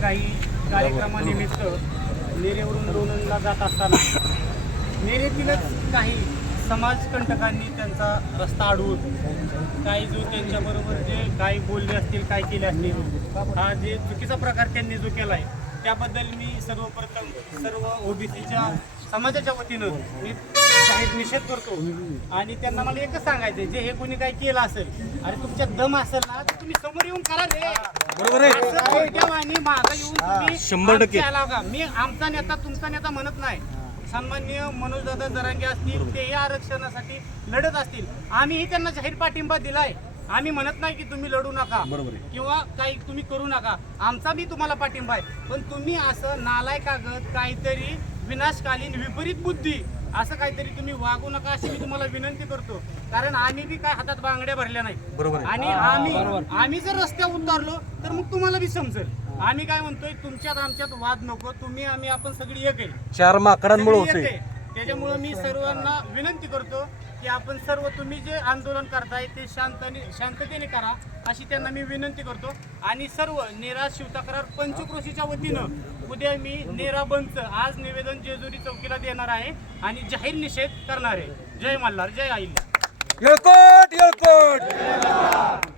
काही कार्यक्रमानिमित्त नेरेवरून लोणंदला जात असताना नेरेतीलच काही समाजकंटकांनी त्यांचा रस्ता अडवून काही जो त्यांच्याबरोबर जे काही बोलले असतील, काय केले असतील, हा जे चुकीचा प्रकार त्यांनी जो केला आहे त्याबद्दल मी सर्वप्रथम सर्व ओबीसीच्या समाजाच्या वतीनं मी जाहीर निषेध करतो. आणि त्यांना मला एकच सांगायचं आहे, जे हे कोणी काही केलं असेल आणि तुमच्या दम असेल ना तर तुम्ही समोर येऊन करा रे. बरोबर आहे. आणि मागं येऊन तुम्ही 100% आला का. मी आमचा नेता तुमचा नेता म्हणत नाही. सन्माननीय मनोजदादा जरांगे असतील, तेही आरक्षणासाठी लढत असतील. आम्हीही त्यांना जाहीर पाठिंबा दिलाय. आम्ही म्हणत नाही की तुम्ही लढू नका किंवा काही तुम्ही करू नका. आमचा बी तुम्हाला पाठिंबा आहे. पण तुम्ही असं नालायकागत काहीतरी विनाशकालीन विपरीत बुद्धी असं काहीतरी तुम्ही वागू नका अशी मी तुम्हाला विनंती करतो. कारण आम्ही बी काय हातात बांगड्या भरल्या नाही. आणि आम्ही जर रस्त्यावर उतरलो तर मग तुम्हाला बी समजेल. आम्ही काय म्हणतोय, तुमच्यात आमच्यात वाद नको. तुम्ही आम्ही आपण सगळी एक आहे. 4 माकडांमुळे होते. त्याच्यामुळे मी सर्वांना विनंती करतो की आपण सर्व तुम्ही जे आंदोलन करताय ते शांततेने करा अशी त्यांना मी विनंती करतो. आणि सर्व नेरा शिवतक्रार पंचक्रोशीच्या वतीनं उद्या मी नेरा बंदचं आज निवेदन जेजुरी चौकीला देणार आहे आणि जाहीर निषेध करणार आहे. जय मल्हार, जय अहिल्या. येळकोट येळकोट.